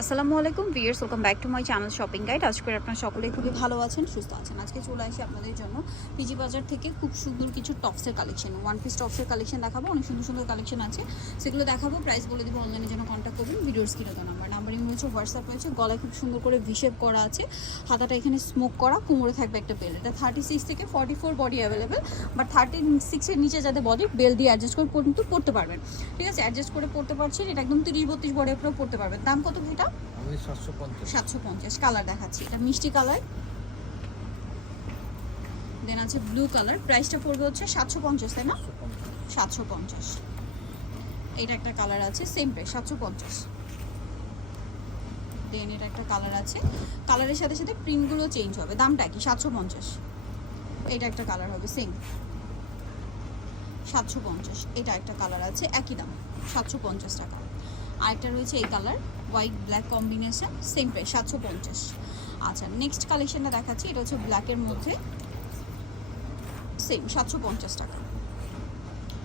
আসসালামু আলাইকুম viewers welcome back to my channel shopping guide. আজকে আপনারা সকলে খুবই ভালো আছেন, সুস্থ আছেন। আজকে চলে আসি আপনাদের জন্য পিজি বাজার থেকে খুব সুন্দর কিছু টপসের কালেকশন ওয়ান পিস টপসের কালেকশন দেখাবো। অনেক সুন্দর সুন্দর কালেকশন আছে। সেগুলো দেখাবো প্রাইস বলে দেবো অনলাইনের জন্য কন্ট্যাক্ট করবেন। ভিডিওর স্ক্রিনে তো নাম্বার নাম্বার হচ্ছে হোয়াটসঅ্যাপ রয়েছে গলায় খুব সুন্দর করে ভিশেপ করা আছে। হাতাটা এখানে স্মোক করা, কোমরে থাকবে একটা বেল এটা থার্টি সিক্স থেকে forty four body available but thirty সিক্সের নিচে যাতে বডি বেল দিয়ে অ্যাডজাস্ট করে কিন্তু পড়তে পারবেন। ঠিক আছে? অ্যাডজাস্ট করে পড়তে পারছেন, এটা একদম তিরিশ বত্রিশ বডি আপনারা পড়তে পারবেন। দাম কত আমি পঞ্চাশ। কালার দেখাচ্ছি। এটা মিষ্টি কালার। দেন আছে ব্লু কালার প্রাইসটা পড়বে হচ্ছে সাতশো পঞ্চাশ তাই না? সাতশো পঞ্চাশ। এটা একটা কালার আছে সেম প্রাইস সাতশো পঞ্চাশ। দেন এটা একটা কালার আছে। কালারের সাথে সাথে প্রিন্টগুলো চেঞ্জ হবে। দামটা কি? সাতশো পঞ্চাশ। এটা একটা কালার হবে সেম সাতশো পঞ্চাশ। এটা একটা কালার আছে একই দাম। সাতশো পঞ্চাশ টাকা। আরেকটা রয়েছে এই colour white black combination same price সাতশো পঞ্চাশ। আচ্ছা নেক্সট কালেকশনটা দেখাচ্ছি এটা হচ্ছে ব্ল্যাকের মধ্যে সেম সাতশো পঞ্চাশ টাকা।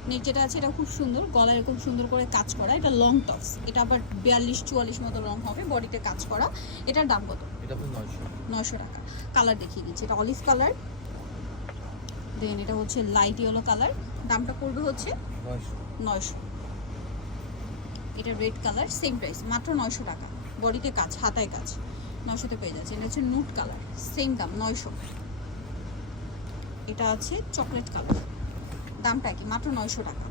নেক্সট যেটা আছে এটা খুব সুন্দর গলায় খুব সুন্দর করে কাজ করা এটা লং টপস এটা আবার বিয়াল্লিশ চুয়াল্লিশ মতো লং হবে বডিতে কাজ করা এটার দাম কত? এটা নয়শো। টাকা। কালার দেখিয়ে দিচ্ছি এটা অলিভ কালার দেন এটা হচ্ছে লাইট ইয়েলো কালার দামটা পড়বে হচ্ছে নয়শো। এটা রেড কালার সেম প্রাইস মাত্র নয়শো টাকা। বডিতে কাজ হাতায় কাজ নয়শোতে পেয়ে যাচ্ছে। এটা হচ্ছে নুট কালার সেম দাম নয়শো। এটা আছে চকলেট কালার দামটা কি মাত্র নয়শো টাকা।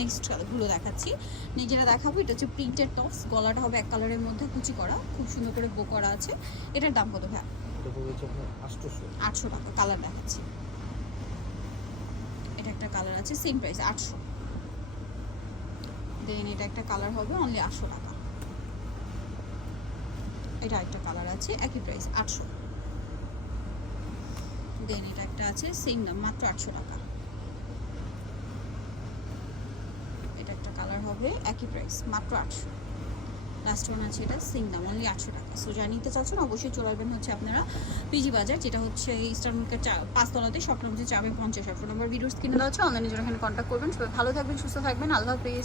নেক্সট কালারগুলো দেখাচ্ছি। নিজেরা দেখাবো এটা হচ্ছে প্রিন্টেড টপস গলাটা হবে এক কালারের মধ্যে কুচি করা খুব সুন্দর করে বো করা আছে। এটার দাম কত ভাই আটশো টাকা কালার দেখাচ্ছি। এটা একটা কালার আছে সেম প্রাইস আটশো। দেন এটা একটা কালার হবে অনলি আটশো টাকা। এটা একটা কালার আছে, একই প্রাইস আটশো। দেন এটা একটা আছে সেম দাম, মাত্র আটশো টাকা। এটা একটা কালার হবে, একই প্রাইস মাত্র আটশো। লাস্ট ওয়ান আছে এটা সেম দাম অনলি আটশো টাকা। সো যা নিতে চাচ্ছেন, অবশ্যই চলে আসবেন হচ্ছে আপনারা পিজি বাজার যেটা হচ্ছে ইস্টার্ন মার্কেট পাঁচতলাতে সব নাম হচ্ছে চাবে পঞ্চাশ ফোন নাম্বার ভিডিওস কিনে দেওয়া হচ্ছে অনলাইনে জন্য এখানে কন্ট্যাক্ট করবেন, সবাই ভালো থাকবেন, সুস্থ থাকবেন। আল্লাহ হাফেজ।